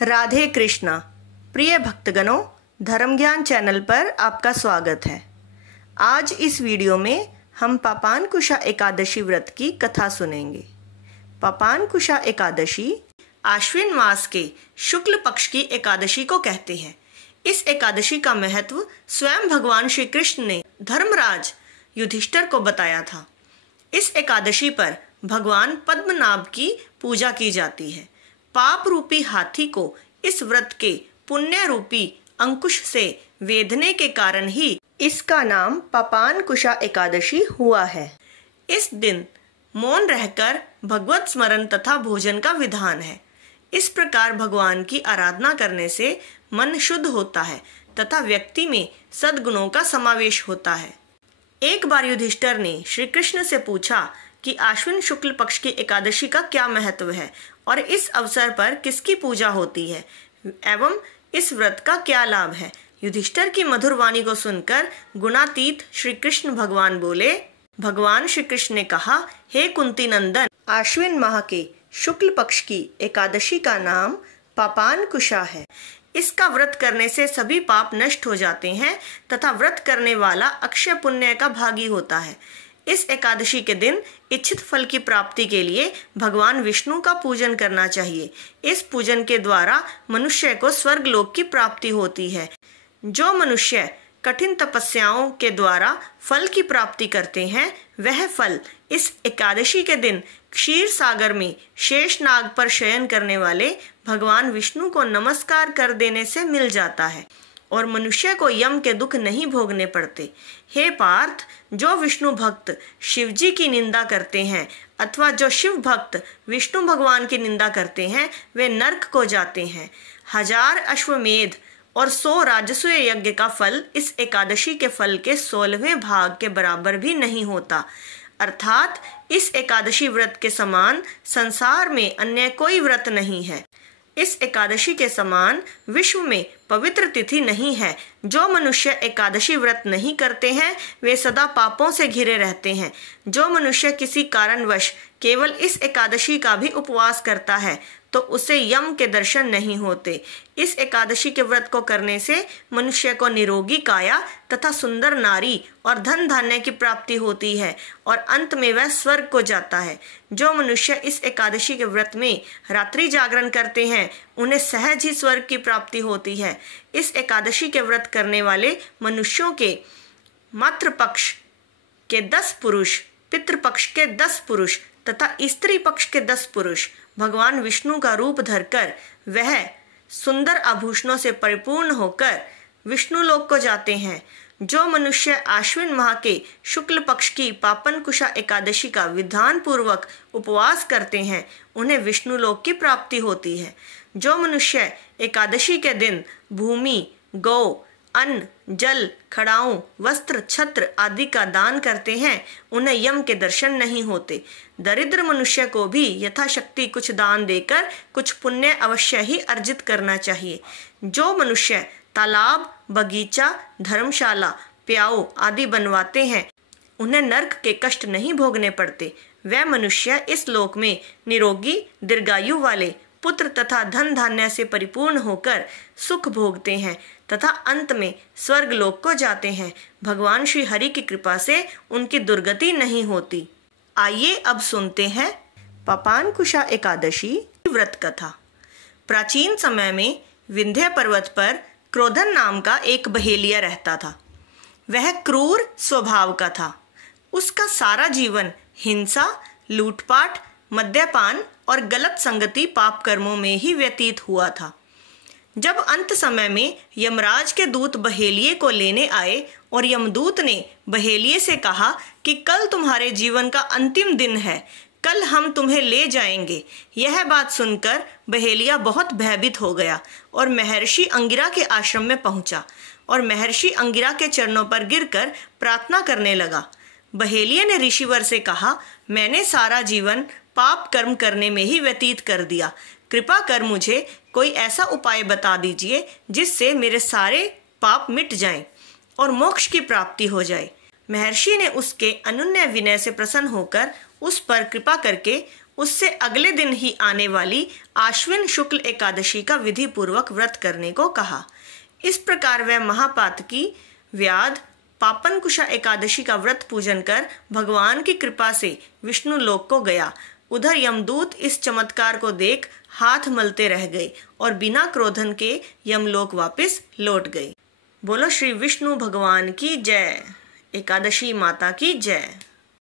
राधे कृष्णा। प्रिय भक्तगणों, धर्म ज्ञान चैनल पर आपका स्वागत है। आज इस वीडियो में हम पापानकुशा एकादशी व्रत की कथा सुनेंगे। पापानकुशा एकादशी आश्विन मास के शुक्ल पक्ष की एकादशी को कहते हैं। इस एकादशी का महत्व स्वयं भगवान श्री कृष्ण ने धर्मराज युधिष्ठिर को बताया था। इस एकादशी पर भगवान पद्मनाभ की पूजा की जाती है। पाप रूपी हाथी को इस व्रत के पुण्य रूपी अंकुश से वेधने के कारण ही इसका नाम पापानकुशा एकादशी हुआ है। इस दिन मौन रहकर भगवत स्मरण तथा भोजन का विधान है। इस प्रकार भगवान की आराधना करने से मन शुद्ध होता है तथा व्यक्ति में सद्गुणों का समावेश होता है। एक बार युधिष्ठिर ने श्री कृष्ण से पूछा कि आश्विन शुक्ल पक्ष की एकादशी का क्या महत्व है और इस अवसर पर किसकी पूजा होती है एवं इस व्रत का क्या लाभ है। युधिष्ठिर की मधुर वाणी को सुनकर गुणातीत श्री कृष्ण भगवान बोले। भगवान श्री कृष्ण ने कहा, हे कुंती नंदन, आश्विन माह के शुक्ल पक्ष की एकादशी का नाम पापानकुशा है। इसका व्रत करने से सभी पाप नष्ट हो जाते हैं तथा व्रत करने वाला अक्षय पुण्य का भागी होता है। इस एकादशी के दिन इच्छित फल की प्राप्ति के लिए भगवान विष्णु का पूजन करना चाहिए। इस पूजन के द्वारा मनुष्य को स्वर्ग लोक की प्राप्ति होती है। जो मनुष्य कठिन तपस्याओं के द्वारा फल की प्राप्ति करते हैं, वह फल इस एकादशी के दिन क्षीर सागर में शेषनाग पर शयन करने वाले भगवान विष्णु को नमस्कार कर देने से मिल जाता है और मनुष्य को यम के दुख नहीं भोगने पड़ते। हे पार्थ, जो विष्णु भक्त शिव जी की निंदा करते हैं अथवा जो शिव भक्त विष्णु भगवान की निंदा करते हैं, वे नरक को जाते हैं। 1000 अश्वमेध और 100 राजसूय यज्ञ का फल इस एकादशी के फल के 16वें भाग के बराबर भी नहीं होता। अर्थात इस एकादशी व्रत के समान संसार में अन्य कोई व्रत नहीं है। इस एकादशी के समान विश्व में पवित्र तिथि नहीं है। जो मनुष्य एकादशी व्रत नहीं करते हैं, वे सदा पापों से घिरे रहते हैं। जो मनुष्य किसी कारणवश केवल इस एकादशी का भी उपवास करता है, तो उसे यम के दर्शन नहीं होते। इस एकादशी के व्रत को करने से मनुष्य को निरोगी काया तथा सुंदर नारी और धन धान्य की प्राप्ति होती है और अंत में वह स्वर्ग को जाता है। जो मनुष्य इस एकादशी के व्रत में रात्रि जागरण करते हैं, उन्हें सहज ही स्वर्ग की प्राप्ति होती है। इस एकादशी के व्रत करने वाले मनुष्यों के मातृपक्ष के 10 पुरुष, पितृपक्ष के 10 पुरुष तथा स्त्री पक्ष के 10 पुरुष भगवान विष्णु का रूप धरकर वह सुंदर आभूषणों से परिपूर्ण होकर विष्णु लोक को जाते हैं। जो मनुष्य आश्विन माह के शुक्ल पक्ष की पापनकुशा एकादशी का विधान पूर्वक उपवास करते हैं, उन्हें विष्णु लोक की प्राप्ति होती है। जो मनुष्य एकादशी के दिन भूमि, गौ, अन्न, जल, खड़ाऊं, वस्त्र, छत्र आदि का दान करते हैं, उन्हें यम के दर्शन नहीं होते। दरिद्र मनुष्य को भी यथाशक्ति कुछ दान देकर कुछ पुण्य अवश्य ही अर्जित करना चाहिए। जो मनुष्य तालाब, बगीचा, धर्मशाला, प्याऊ आदि बनवाते हैं, उन्हें नरक के कष्ट नहीं भोगने पड़ते। वह मनुष्य इस लोक में निरोगी, दीर्घायु वाले पुत्र तथा धन धान्य से परिपूर्ण होकर सुख भोगते हैं तथा अंत में स्वर्ग लोक को जाते हैं। भगवान श्री हरि की कृपा से उनकी दुर्गति नहीं होती। आइए अब सुनते हैं पापानकुशा एकादशी व्रत कथा। प्राचीन समय में विंध्य पर्वत पर क्रोधन नाम का एक बहेलिया रहता था। वह क्रूर स्वभाव का था। उसका सारा जीवन हिंसा, लूटपाट, मद्यपान और गलत संगति पाप कर्मों में ही व्यतीत हुआ था। जब अंत समय में यमराज के दूत बहेलिये को लेने आए और यमदूत ने बहेलिये से कहा कि कल तुम्हारे जीवन का अंतिम दिन है, कल हम तुम्हें ले जाएंगे। यह बात सुनकर बहेलिया बहुत भयभीत हो गया और महर्षि अंगिरा के आश्रम में पहुंचा और महर्षि अंगिरा के चरणों पर गिरकर प्रार्थना करने लगा। बहेलिये ने ऋषिवर से कहा, मैंने सारा जीवन पाप कर्म करने में ही व्यतीत कर दिया। कृपा कर मुझे कोई ऐसा उपाय बता दीजिए जिससे मेरे सारे पाप मिट जाएं और मोक्ष की प्राप्ति हो जाए। महर्षि ने उसके अनन्य विनय से प्रसन्न होकर उस पर कृपा करके उससे अगले दिन ही आने वाली आश्विन शुक्ल एकादशी का विधि पूर्वक व्रत करने को कहा। इस प्रकार वह महापातकी व्याध पापनकुशा एकादशी का व्रत पूजन कर भगवान की कृपा से विष्णु लोक को गया। उधर यमदूत इस चमत्कार को देख हाथ मलते रह गए और बिना क्रोधन के यमलोक वापस लौट गए। बोलो श्री विष्णु भगवान की जय। एकादशी माता की जय।